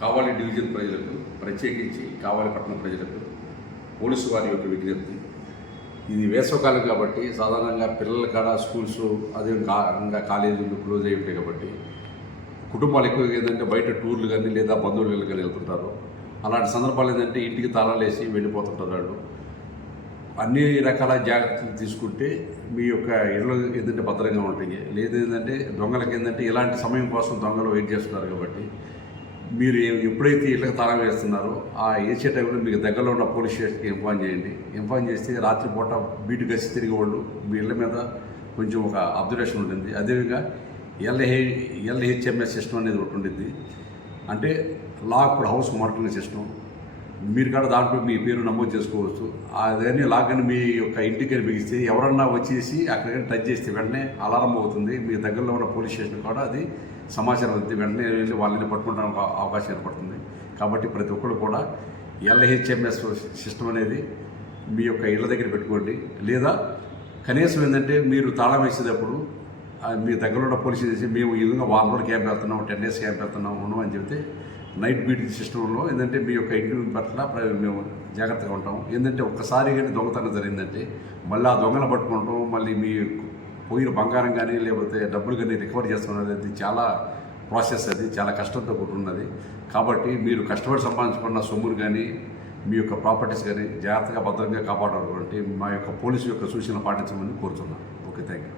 కావలి division ప్రజలకు, ప్రత్యేకించి కావలి పట్టణ ప్రజలకు పోలీసు వారి యొక్క విజ్ఞప్తి. ఇది వేసవకాలం కాబట్టి సాధారణంగా పిల్లల కాడ స్కూల్స్ అదే ఇంకా కాలేజీలు క్లోజ్ అయి ఉంటాయి కాబట్టి కుటుంబాలు ఎక్కువగా ఏంటంటే బయట టూర్లు కానీ లేదా బంధువులు కానీ వెళ్తుంటారు. అలాంటి సందర్భాలు ఏంటంటే ఇంటికి తాళాలు వేసి వెళ్ళిపోతుంటారు వాళ్ళు. అన్ని రకాల జాగ్రత్తలు తీసుకుంటే మీ యొక్క ఇళ్ళు ఏంటంటే భద్రంగా ఉంటాయి. లేదంటే దొంగలకి ఏంటంటే ఇలాంటి సమయం కోసం దొంగలు వెయిట్ చేస్తున్నారు కాబట్టి మీరు ఎప్పుడైతే ఇళ్ళకి తాళం వేస్తున్నారో ఆ వేసే టైంలో మీకు దగ్గరలో ఉన్న పోలీస్ స్టేషన్కి ఇన్ఫార్మ్ చేయండి. ఇన్ఫార్మ్ చేస్తే రాత్రిపూట బీటు గసి తిరిగి వాళ్ళు మీ ఇళ్ళ మీద కొంచెం ఒక అబ్జర్వేషన్ ఉంటుంది. అదేవిధంగా ఎల్హెచ్ఎంఎస్ సిస్టమ్ అనేది ఒకటి ఉంటుంది, అంటే లాక్డ్ హౌస్ మానిటరింగ్ సిస్టమ్. మీరు కూడా దాంట్లో మీ పేరు నమోదు చేసుకోవచ్చు. అదన్నీ లాక్ అని మీ యొక్క ఇంటికి బిగిస్తే ఎవరన్నా వచ్చేసి అక్కడికి టచ్ చేస్తే వెంటనే అలారం అవుతుంది. మీ దగ్గరలో ఉన్న పోలీస్ స్టేషన్ కూడా అది సమాచారం అవుతుంది. వెంటనే వెళ్ళి వాళ్ళని పట్టుకోవడానికి అవకాశం ఏర్పడుతుంది. కాబట్టి ప్రతి ఒక్కరు కూడా ఎల్హెచ్ఎంఎస్ సిస్టమ్ అనేది మీ యొక్క ఇళ్ళ దగ్గర పెట్టుకోండి. లేదా కనీసం ఏంటంటే మీరు తాళం వేసేటప్పుడు మీ దగ్గర ఉన్న పోలీసు చేసి మేము ఈ విధంగా 1 రోజులు క్యాంప్ వెళ్తున్నాం, 10 days క్యాంప్ వెళ్తున్నాం అని చెప్తే నైట్ బీట్ సిస్టంలో ఏంటంటే మీ యొక్క ఇంటి పట్ల మేము జాగ్రత్తగా ఉంటాం. ఏంటంటే ఒక్కసారి కానీ దొంగతనం జరిగిందంటే మళ్ళీ ఆ దొంగను పట్టుకుంటాం, మళ్ళీ మీ పోయిన బంగారం కానీ లేకపోతే డబ్బులు కానీ రికవర్ చేస్తున్నది అది చాలా ప్రాసెస్, అది చాలా కష్టంతో కూడుకున్నది. కాబట్టి మీరు కష్టపడి సంపాదించుకున్న సొమ్మును కానీ మీ యొక్క ప్రాపర్టీస్ కానీ జాగ్రత్తగా భద్రంగా కాపాడాలంటే మా యొక్క పోలీసు యొక్క సూచనలు పాటించమని కోరుతున్నాను. Okay, thank you.